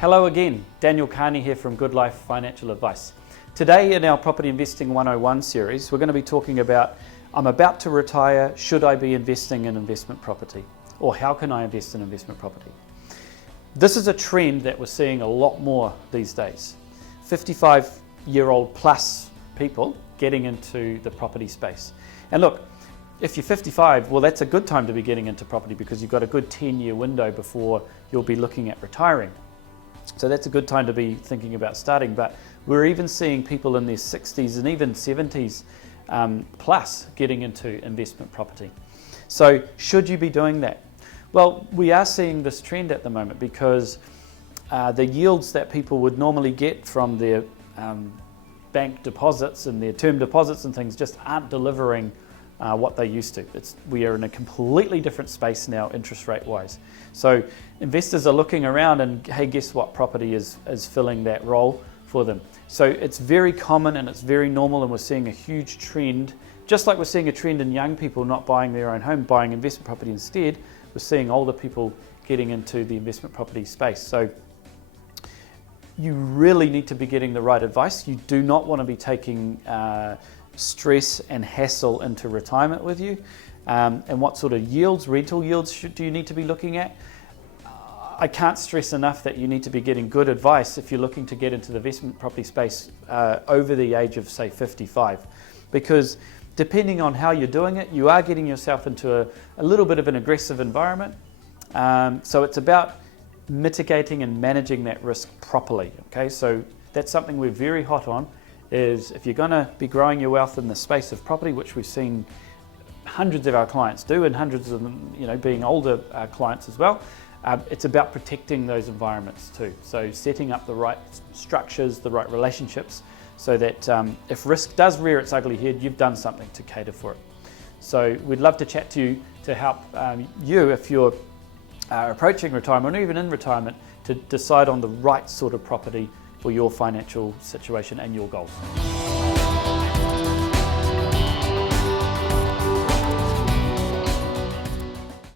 Hello again, Daniel Carney here from Good Life Financial Advice. Today in our Property Investing 101 series, we're going to be talking about, I'm about to retire, should I be investing in investment property? Or how can I invest in investment property? This is a trend that we're seeing a lot more these days. 55-year-old plus people getting into the property space. And look, if you're 55, well, that's a good time to be getting into property because you've got a good 10-year window before you'll be looking at retiring. So that's a good time to be thinking about starting, but we're even seeing people in their 60s and even 70s plus getting into investment property. So should you be doing that? Well, we are seeing this trend at the moment because the yields that people would normally get from their bank deposits and their term deposits and things just aren't delivering what they used to. We are in a completely different space now, interest rate wise. So investors are looking around and hey, guess what? Property is filling that role for them. So it's very common and it's very normal, and we're seeing a huge trend. Just like we're seeing a trend in young people not buying their own home, buying investment property instead, we're seeing older people getting into the investment property space. So you really need to be getting the right advice. You do not want to be taking stress and hassle into retirement with you. And what sort of yields, rental yields, do you need to be looking at? I can't stress enough that you need to be getting good advice if you're looking to get into the investment property space over the age of, say, 55. Because depending on how you're doing it, you are getting yourself into a little bit of an aggressive environment. So it's about mitigating and managing that risk properly. Okay, so that's something we're very hot on, is if you're going to be growing your wealth in the space of property, which we've seen hundreds of our clients do, and hundreds of them, being older clients as well, it's about protecting those environments too. So setting up the right structures, the right relationships, so that if risk does rear its ugly head, you've done something to cater for it. So we'd love to chat to you to help you, if you're approaching retirement or even in retirement, to decide on the right sort of property for your financial situation and your goals.